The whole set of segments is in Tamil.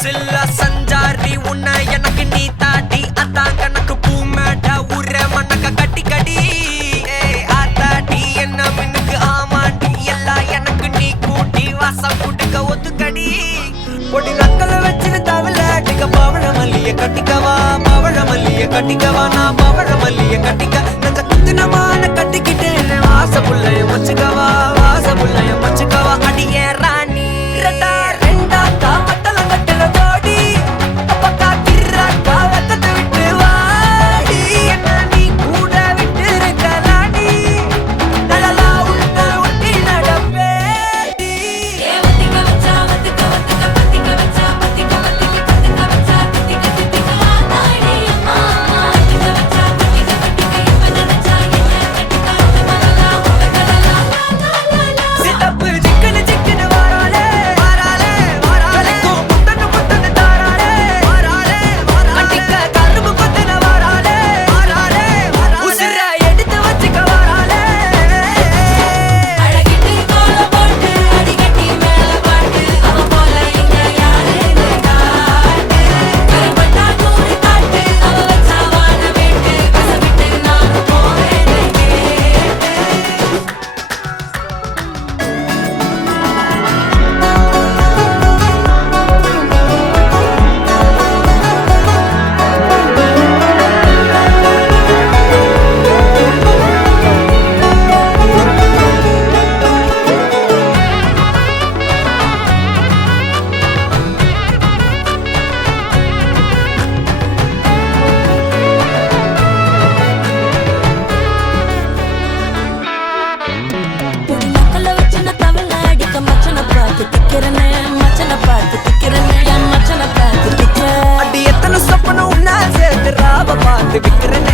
சில்ல சஞ்சாரி உன்னை எனக்கு நீ தாட்டி அதான் கணக்கு பூமேட்ட ஊர மண்ணக்க கட்டி கடி ஆத்தாட்டி என்ன மின்னுக்கு ஆமாண்டி எல்லாம் எனக்கு நீ கூட்டி வாசம் கூட்டுக்க ஒத்துக்கடி பொடி நக்கல வச்சிரு தவள அடிக்க பவழ மல்லிய கட்டிக்கவா பவழ மல்லிய கட்டிக்கவா நான் பவழ மல்லிய கட்டிக்க நெஞ்ச குத்துனமான கட்டிக்கிட்டு வாச புள்ளைய வச்சுக்கவா வாச புள்ளைய வச்சுக்கவா அடியே ராணி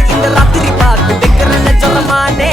இந்த ராத்திரி பார்த்து வைக்கிறேன்னு சொல்லமானே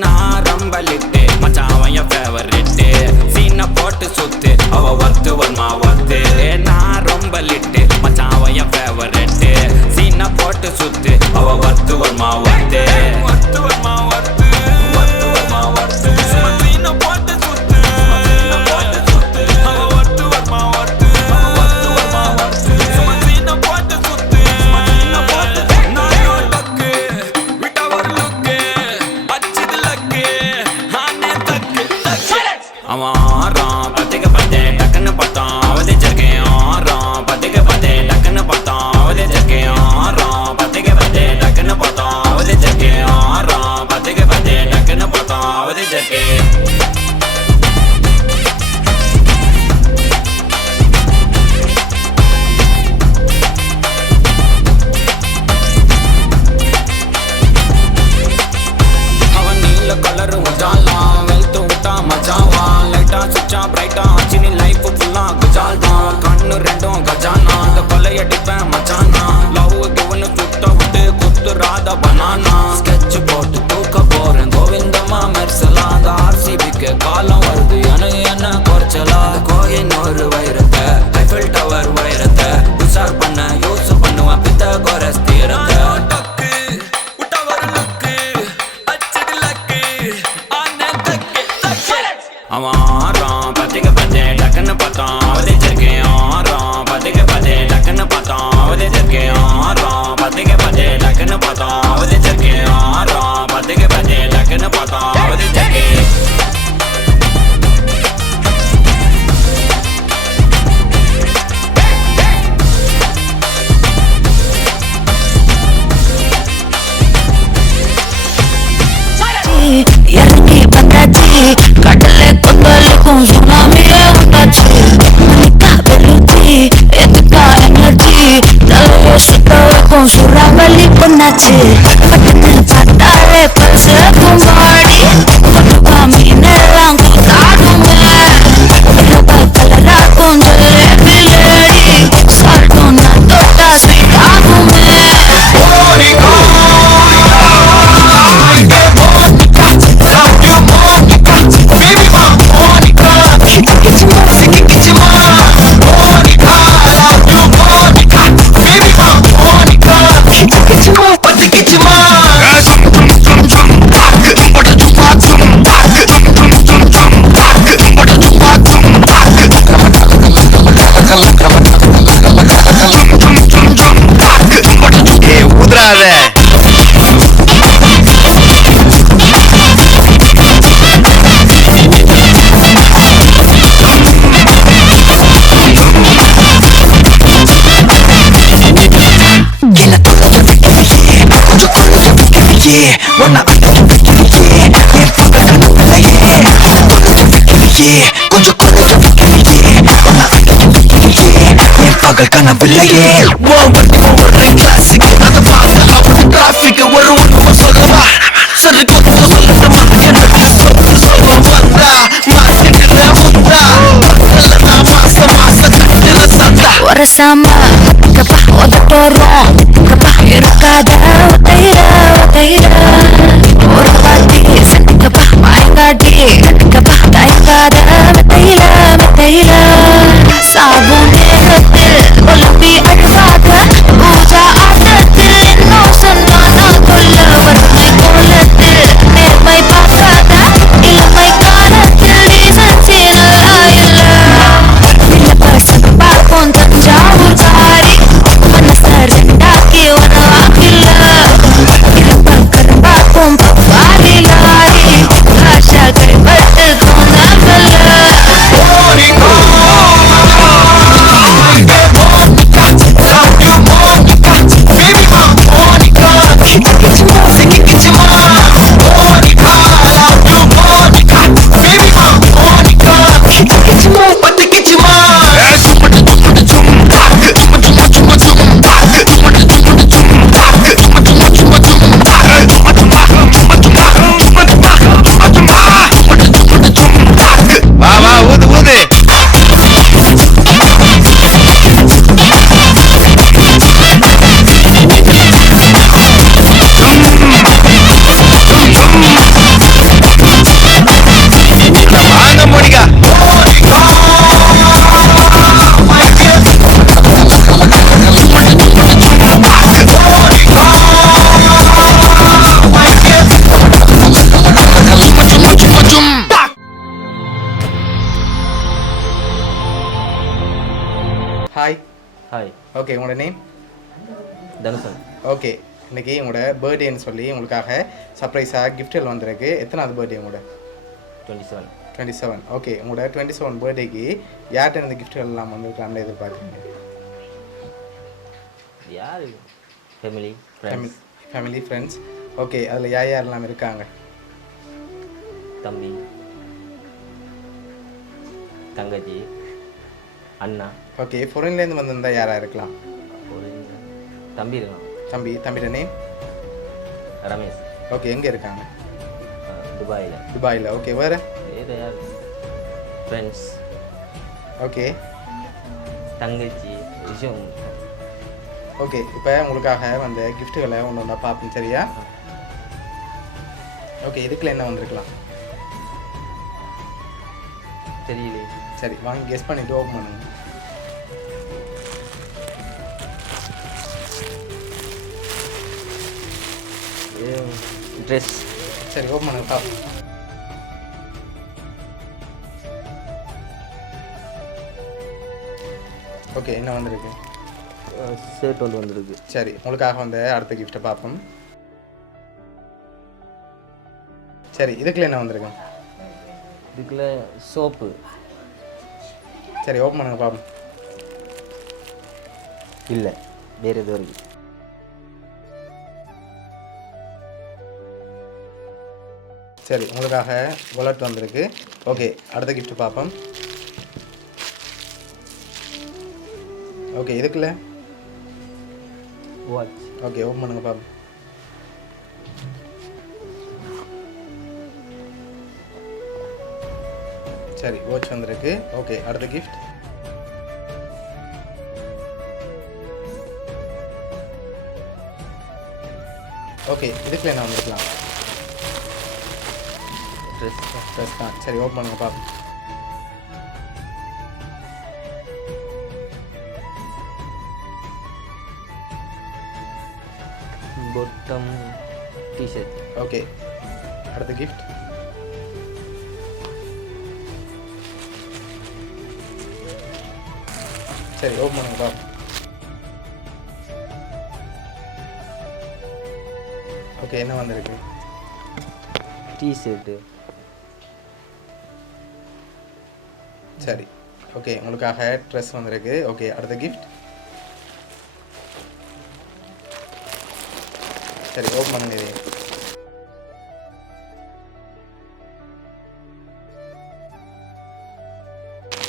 நான் ரம்பலிட்டு மச்சாவன் என் ஃபேவரிட்டு சீனை போட்டு சுத்து அவ வத்து வன்மா வத்து நான் ரொம்ப லிட்டு மச்சாவன் என் ஃபேவரிட்டு சீனை போட்டு சுத்து அவ வத்து வன்மா வத்து வத்து வன்மா வத்து வத்து வன்மா வத்து சீனை போட்டு சுத்து போட்டு சுத்து அவ வத்து வன்மா வத்து வத்து வன்மா வத்து சீனை போட்டு சுத்து போட்டு நான் டக்கு விட்டா ஒரு லுக்கு அவன் ஆறான் பத்துக்கு பத்து டக்குன்னு பார்த்தான் அவதிச்சிருக்கேன் ஆறான் பத்துக்கு பத்து டக்குன்னு பார்த்தான் அவதிச்சிருக்கேன் ஆறான் பத்துக்கு பத்து டக்குன்னு பார்த்தான் அவதிச்சிருக்கேன் ஆறான் பத்துக்கு பத்து டக்குன்னு பார்த்தான் அவதிச்சிருக்கேன் அவன் நீல கலரு மஜாலாம் வெல்த்து விட்டா மஜாவா லைட்டா சுச்சா பிரைட்டா ஆச்சினி லைஃப் ஃபுல்லா குஜால் தான் கண்ணு ரெண்டும் கஜானா அந்த கொலையடிப்பேன் மச்சானா லவ் கிவனு சுத்த விட்டு குத்துறாத பனானா ஸ்கெட்ச் போட்டு தூக்க போறேன் கோவிந்தம்மா மெர்சலா அந்த ஆர்சிபிக்கு காலம் வருது என்ன குறைச்சலா கோயினூர் வைரத்தை ஐஃபில் டவர் வைரத்தை உசார் பண்ண யூஸ் பண்ணுவேன் பித்த கோரஸ் தீரத்தை அவன் ஆறான் பத்துக்கு பத்து டக்குன்னு பார்த்தான் அவதிச்சிருக்கேன் ஆறான் பத்துக்கு பத்து டக்குன்னு பார்த்தான் அவதிச்சிருக்கேன் ஆறான் பத்துக்கு பத்து ஆச்சு பட்டுன்னு பார்த்தாலே பல்ச பூம்பாடி கொட்டுப்பா மீனெல்லாம் கூத்தாடுங்க கலரா கொஞ்சம் லேடி சால்ட்டும் நான் தொட்டா ஸ்வீட் ஆகுங்க பகல் கனவில்லையே கிளாசிக் அந்த டிராபிக் ஒரு சொல்லவா சரி கொஞ்சம் சொல்லணுமா ஒரசாம கப்பா ஒதட்டோரம் கப்பா இருக்காத ஒத்தையிட ஒரு பாட்டி கப்பா மாயங்காட்டி கப்பா தயங்காத மெத்தையில சாகும் நேரத்தில் ஒலிம்பி அழுவாத பூஜா ஆட்டத்தில் இன்னும் சொன்னா நான் கொல்ல வறுமை கோலத்தில் நேர்மை பார்க்காத இளமை காலத்தில் டீசன்சி நல்லா இல்ல பசங்க பார்ப்போம் தஞ்சாவூர் காரி மனச ரெண்டாக்கி உணவாக்கில்ல இருப்ப கரும்பாக்கும் பப்பாரி லாரி ஆஷா கைப்பட்டு கொண்டாங்கல்ல ஹாய் ஹாய் ஓகே உங்களோட நேம் தனுஷன். ஓகே இன்றைக்கி உங்களோட பர்த்டேன்னு சொல்லி உங்களுக்காக சர்ப்ரைஸாக கிஃப்ட்கள் வந்திருக்கு. எத்தனாவது பர்த்டே உங்களோட? 27. 27. ஓகே உங்களோட 27 பர்த்டேக்கு யார்கிட்ட இந்த கிஃப்ட்கள் எல்லாம் வந்திருக்கலாம்னு எதிர்பார்க்குறீங்க? யார்? Family friends. Family friends. Okay அதில் யாரெல்லாம் இருக்காங்க? தம்பி, தங்கச்சி, அண்ணா. ஓகே ஃபாரின்லேருந்து வந்திருந்தா யாராக இருக்கலாம்? ஒரு தம்பி இருக்கான். தம்பியோட நேம்? ரமேஷ். ஓகே எங்கே இருக்காங்க? துபாயில். ஓகே வேறு யார்? ஃப்ரெண்ட்ஸ். ஓகே தங்கச்சி விஷயம். ஓகே இப்போ உங்களுக்காக வந்த கிஃப்ட்டுகளை ஒன்று ஒன்றா பார்ப்போம், சரியா? ஓகே இதுக்குள்ள என்ன வந்திருக்கலாம்? தெரியல. சரி வாங்கி கெஸ் பண்ணிட்டு ஓப்பன் பண்ணுங்க. ட்ரெஸ். சரி ஓப்பன் பண்ணுங்க பார்ப்போம். ஓகே என்ன வந்திருக்கு? ஷர்ட் வந்திருக்கு. சரி உங்களுக்காக வந்த அடுத்த கிஃப்ட்டை பார்ப்போம். சரி இதுக்குள்ள என்ன வந்திருக்கு? இதுக்குள்ள சோப்பு. சரி ஓப்பன் பண்ணுங்க பார்ப்போம். இல்லை வேறு எதுவும் இருக்குது. சரி உங்களுக்காக வாலெட் வந்திருக்கு. ஓகே அடுத்த கிஃப்ட் பார்ப்போம். ஓகே இதுக்குள்ள வாட்ச். ஓகே ஓப்பன் பண்ணுங்க பார்ப்போம். சரி வாட்ச் வந்திருக்கு. ஓகே அடுத்த கிஃப்ட். ஓகே இதுக்குள்ள என்ன வந்துருக்கலாம்? ட்ரெஸ் தான். சரி ஓப்பன் பண்ணுங்க பார்ப்போம். Bottom t shirt. ஓகே அடுத்த கிஃப்ட். சரி ஓப்பன் பண்ணுங்க பார்ப்போம். ஓகே என்ன வந்திருக்கு? டிஷர்ட்டு. சரி ஓகே உங்களுக்காக ட்ரெஸ் வந்திருக்கு. ஓகே அடுத்த கிஃப்ட். சரி ஓப்பன் பண்ணுங்க இது.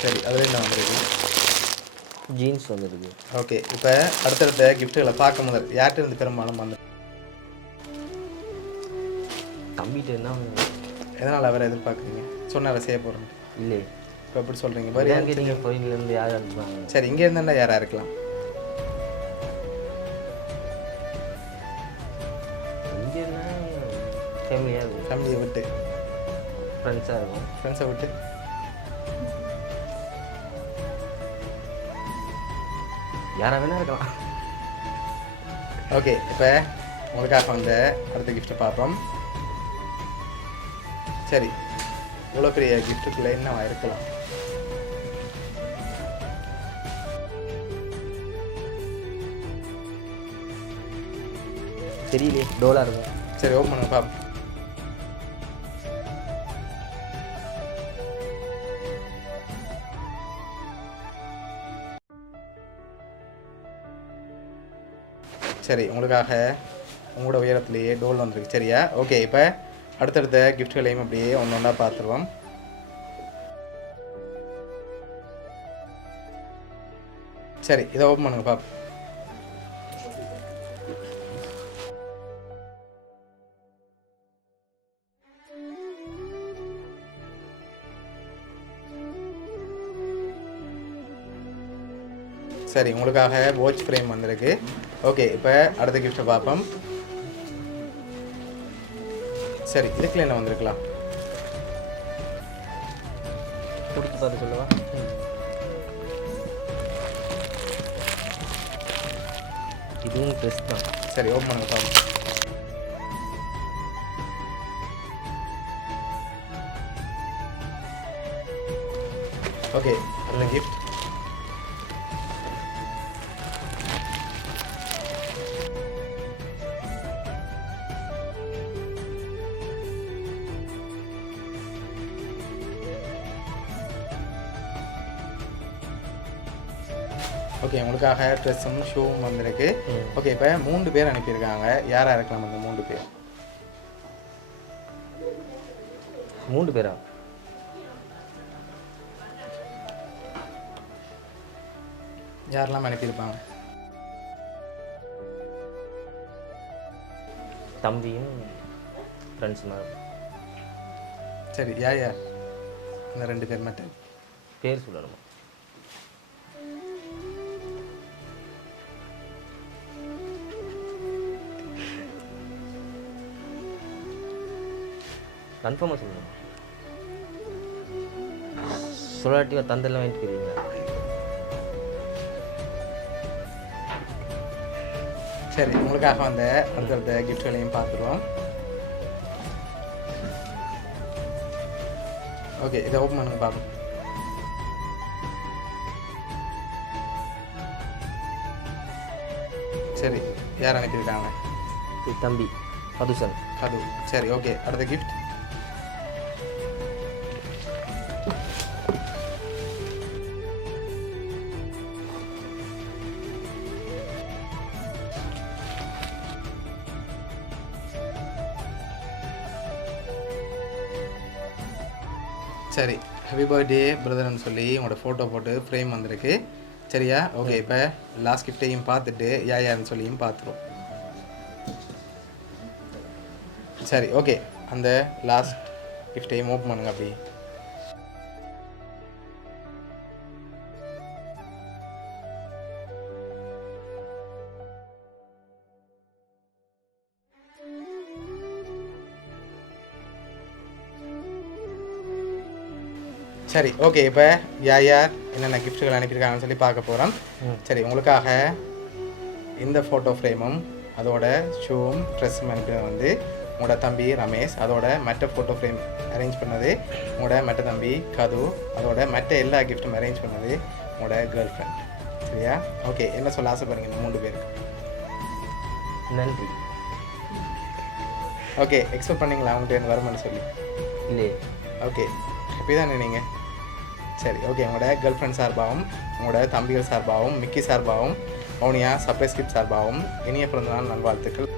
சரி அதில் என்ன வந்திருக்கு? ஜீன்ஸ் வந்துருக்கு. ஓகே இப்போ அடுத்தடுத்த கிஃப்ட்டுகளை பார்க்க முதல் யார்கிட்ட இருந்து பெரும்பாலும் வந்து தம்பிட்டு என்ன எதனால் அவரை எதிர்பார்க்குறீங்க? சொன்னார செய்ய போகிறோம் இல்லை இப்போ எப்படி சொல்கிறீங்க? பாரு நீங்கள் கோயிலேருந்து யார் அனுப்புவாங்க? சரி இங்கே இருந்தா யாராக இருக்கலாம்? இங்கே இருந்தால் ஃபேமிலியாக இருக்கும். ஃபேமிலியை விட்டு ஃப்ரெண்ட்ஸாக இருக்கும். ஃப்ரெண்ட்ஸை விட்டு யாராக வேணா இருக்கலாம். ஓகே இப்போ உங்களுக்காக வந்த அடுத்த கிஃப்ட்டை பார்ப்போம். சரி இவ்வளோ பெரிய கிஃப்ட்டுக்குள்ளே என்னவா இருக்கலாம்? தெரியலையே, டோலாக இருக்கும். சரி ஓப்பன் பண்ணுங்க பார்ப்போம். சரி உங்களுக்காக உங்களோட உயரத்துலேயே டோல் வந்துருக்கு. சரியா? ஓகே இப்போ அடுத்தடுத்த கிஃப்ட்களையும் அப்படியே ஒன்று ஒன்றா பார்த்துருவோம். சரி இதை ஓப்பன் பண்ணுங்க பாப்போம். சரி உங்களுக்காக வாட்ச் ஃப்ரேம் வந்திருக்கு. ஓகே இப்போ அடுத்த கிஃப்ட்டை பார்ப்போம். சரி இதுக்குள்ள என்ன வந்திருக்கலாம்? கொடுத்து பார்த்து சொல்லவா? இதுவும் ட்ரெஸ் தான். சரி ஓப்பன் பண்ணுங்க பார்ப்போம். ஓகே நல்ல கிஃப்ட். ஓகே உங்களுக்காக ட்ரெஸ்ஸும் ஷூவும் வந்திருக்கு. ஓகே இப்போ 3 பேர் அனுப்பியிருக்காங்க. யாராக இருக்கலாம் அந்த 3 பேர்? 3 பேரா? யாரெல்லாம் அனுப்பியிருப்பாங்க? தம்பியும் ஃப்ரெண்ட்ஸ் மாதிரி. சரி யார் யார் அந்த 2 பேர் மட்டும் பேர் சொல்லணுமா? கன்ஃபார்மாக சொல்லணும். சொல்லாட்டி தந்தெல்லாம் வாங்கிட்டு போயிருவீங்களா? சரி உங்களுக்காக வந்த அடுத்தடுத்த கிஃப்ட்களையும் பார்த்துருவோம். ஓகே இதை ஓப்பன் பண்ணுங்க பார்ப்போம். சரி யார் அனுப்பியிருக்காங்க? தம்பி மதுசன். அது சரி ஓகே அடுத்த கிஃப்ட். சரி ஹாப்பி பர்த்டே பிரதர்னு சொல்லி உங்களோட ஃபோட்டோ போட்டு ஃப்ரேம் வந்திருக்கு. சரியா? ஓகே இப்போ லாஸ்ட் கிஃப்ட்டையும் பார்த்துட்டு யாருன்னு சொல்லியும் பார்த்துருவோம். சரி ஓகே அந்த லாஸ்ட் கிஃப்ட்டையும் ஓப்பன் பண்ணுங்க. அப்படி சரி ஓகே இப்போ யார் யார் என்னென்ன கிஃப்ட்டுகள் அனுப்பியிருக்காங்கன்னு சொல்லி பார்க்க போகிறோம். சரி உங்களுக்காக இந்த ஃபோட்டோ ஃப்ரேமும் அதோட ஷூவும் ட்ரெஸ்ஸும் அனுப்பினது வந்து உங்களோட தம்பி ரமேஷ். அதோட மற்ற ஃபோட்டோ ஃப்ரேம் அரேஞ்ச் பண்ணது உங்களோட மற்ற தம்பி கது. அதோட மற்ற எல்லா கிஃப்ட்டும் அரேஞ்ச் பண்ணது உங்களோட கேர்ள் ஃப்ரெண்ட். சரியா? ஓகே, என்ன சொல்ல ஆசைப்படுறீங்க இந்த 3 பேருக்கு? நன்றி. ஓகே, எக்ஸ்பெக்ட் பண்ணீங்களா அவங்கள்ட்ட வருமானு சொல்லி? இல்லையே. ஓகே, ஹாப்பி தானே நீங்கள்? சரி ஓகே, உங்களோட கேர்ள் ஃப்ரெண்ட் சார்பாகவும் உங்களோட தம்பிகள் சார்பாகவும் மிக்கி சார்பாகவும் மௌனியா சர்ப்ரைஸ் கிஃப்ட் சார்பாகவும் இனிய பிறந்தநாள் நல்வாழ்த்துக்கள்.